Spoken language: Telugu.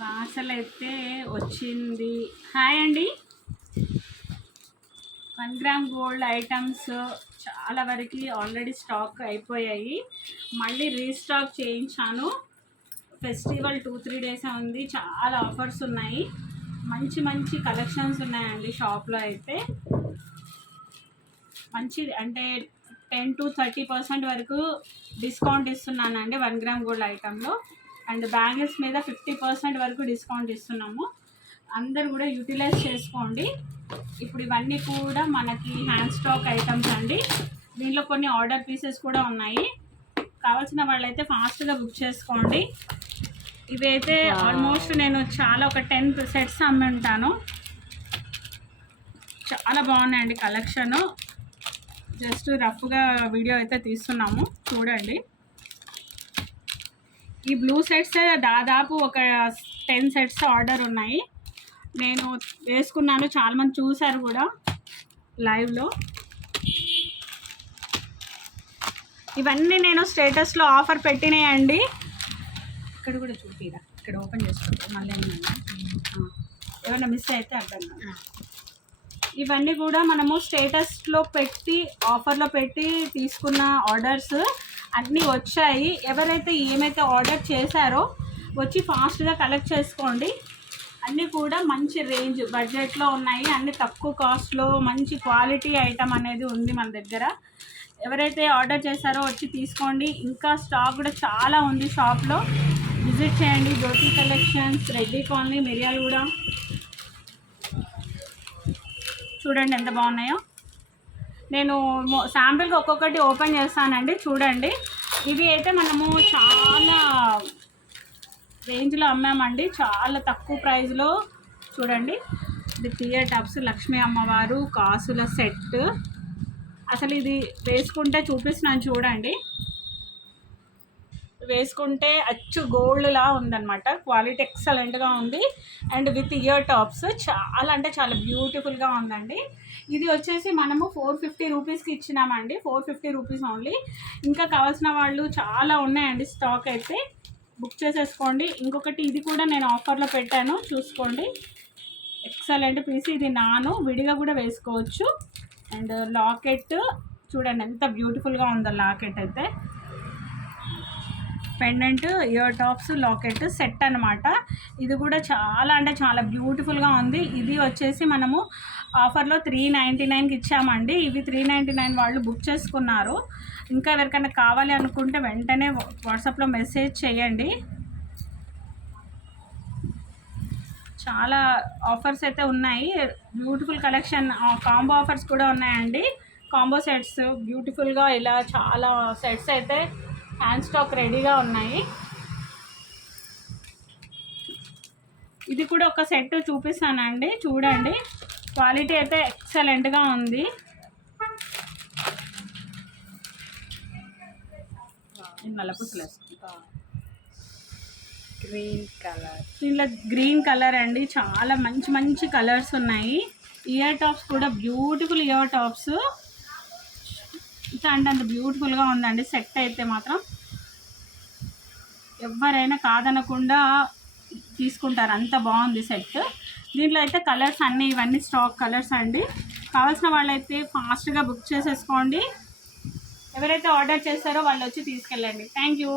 పార్సల్ అయితే వచ్చింది. హాయ్ అండి. 1 గ్రామ్ గోల్డ్ ఐటమ్స్ చాలా వరకు ఆల్రెడీ స్టాక్ అయిపోయాయి. మళ్ళీ రీస్టాక్ చేయించాను. ఫెస్టివల్ 2-3 డేస్ ఉంది. చాలా ఆఫర్స్ ఉన్నాయి. మంచి మంచి కలెక్షన్స్ ఉన్నాయండి షాప్లో అయితే. మంచి అంటే 10-30% వరకు డిస్కౌంట్ ఇస్తున్నానండి 1 గ్రామ్ గోల్డ్ ఐటెంలో. అండ్ బ్యాంగిల్స్ మీద 50% వరకు డిస్కౌంట్ ఇస్తున్నాము. అందరు కూడా యూటిలైజ్ చేసుకోండి. ఇప్పుడు ఇవన్నీ కూడా మనకి హ్యాండ్ స్టాక్ ఐటమ్స్ అండి. దీనిలో కొన్ని ఆర్డర్ పీసెస్ కూడా ఉన్నాయి. కావాల్సిన వాళ్ళైతే ఫాస్ట్గా బుక్ చేసుకోండి. ఇవైతే ఆల్మోస్ట్ నేను ఒక 10 సెట్స్ అమ్మి ఉంటాను. చాలా బాగున్నాయండి కలెక్షను. జస్ట్ రఫ్గా వీడియో అయితే తీస్తున్నాము, చూడండి. ఈ బ్లూ సెట్స్ దాదాపు ఒక 10 సెట్స్ ఆర్డర్ ఉన్నాయి. నేను వేసుకున్నాను, చాలామంది చూశారు కూడా లైవ్లో. ఇవన్నీ నేను స్టేటస్లో ఆఫర్ పెట్టినాయండి. ఇక్కడ కూడా చూపిరా, ఇక్కడ ఓపెన్ చేసుకుంటా మళ్ళీ ఏమైనా మిస్ అయితే అర్థం కాదు. ఇవన్నీ కూడా మనము స్టేటస్లో పెట్టి ఆఫర్లో పెట్టి తీసుకున్న ఆర్డర్స్ అన్నీ వచ్చాయి. ఎవరైతే ఏమైతే ఆర్డర్ చేశారో వచ్చి ఫాస్ట్గా కలెక్ట్ చేసుకోండి. అన్నీ కూడా మంచి రేంజ్ బడ్జెట్లో ఉన్నాయి. అన్నీ తక్కువ కాస్ట్లో మంచి క్వాలిటీ ఐటమ్ అనేది ఉంది మన దగ్గర. ఎవరైతే ఆర్డర్ చేశారో వచ్చి తీసుకోండి. ఇంకా స్టాక్ కూడా చాలా ఉంది షాప్లో. విజిట్ చేయండి. జ్యోతి కలెక్షన్స్, రెడ్డి కాలనీ, మిర్యాలగూడ. చూడండి ఎంత బాగున్నాయో. నేను శాంపిల్కి ఒక్కొక్కటి ఓపెన్ చేస్తానండి, చూడండి. ఇవి అయితే మనము చాలా రేంజ్లో అమ్మామండి, చాలా తక్కువ ప్రైస్లో. చూడండి, ఇది టియర్ టబ్స్, లక్ష్మీ అమ్మవారు కాసుల సెట్. అసలు ఇది వేసుకుంటే చూపిస్తున్నాను చూడండి. వేసుకుంటే అచ్చు గోల్డ్లా ఉందన్నమాట. క్వాలిటీ ఎక్సలెంట్గా ఉంది. అండ్ విత్ ఇయర్ టాప్స్ చాలా అంటే చాలా బ్యూటిఫుల్గా ఉందండి. ఇది వచ్చేసి మనము 450 రూపీస్కి ఇచ్చినామండి. 450 రూపీస్ ఓన్లీ. ఇంకా కావాల్సిన వాళ్ళు చాలా ఉన్నాయండి స్టాక్ అయితే. బుక్ చేసేసుకోండి. ఇంకొకటి ఇది కూడా నేను ఆఫర్లో పెట్టాను, చూసుకోండి. Excellent piece. ఇది నాను విడిగా కూడా వేసుకోవచ్చు. అండ్ లాకెట్ చూడండి ఎంత బ్యూటిఫుల్గా ఉందో లాకెట్ అయితే. Pendant, ear tops, locket set అనమాట. ఇది కూడా చాలా అంటే చాలా బ్యూటిఫుల్గా ఉంది. ఇది వచ్చేసి మనము ఆఫర్లో 399కి ఇచ్చామండి. ఇవి 399 వాళ్ళు బుక్ చేసుకున్నారు. ఇంకా ఎవరికైనా కావాలి అనుకుంటే వెంటనే వాట్సాప్లో మెసేజ్ చేయండి. చాలా ఆఫర్స్ అయితే ఉన్నాయి. బ్యూటిఫుల్ కలెక్షన్, కాంబో ఆఫర్స్ కూడా ఉన్నాయండి. కాంబో సెట్స్ బ్యూటిఫుల్గా ఇలా చాలా సెట్స్ అయితే హ్యాండ్ స్టాక్ రెడీగా ఉన్నాయి. ఇది కూడా ఒక సెట్ చూపిస్తానండి, చూడండి. క్వాలిటీ అయితే ఎక్సలెంట్గా ఉంది. గ్రీన్ కలర్, దీనిలో గ్రీన్ కలర్ అండి. చాలా మంచి మంచి కలర్స్ ఉన్నాయి. ఇయర్ టాప్స్ కూడా బ్యూటిఫుల్ ఇయర్ టాప్స్. ఇంకా అంటే అంత బ్యూటిఫుల్గా ఉందండి సెట్ అయితే మాత్రం. ఎవరైనా కాదనకుండా తీసుకుంటారు, అంత బాగుంది సెట్. దీంట్లో అయితే కలర్స్ అన్నీ ఇవన్నీ స్టాక్ కలర్స్ అండి. కావాల్సిన వాళ్ళైతే ఫాస్ట్గా బుక్ చేసేసుకోండి. ఎవరైతే ఆర్డర్ చేస్తారో వాళ్ళు వచ్చి తీసుకెళ్ళండి. Thank you.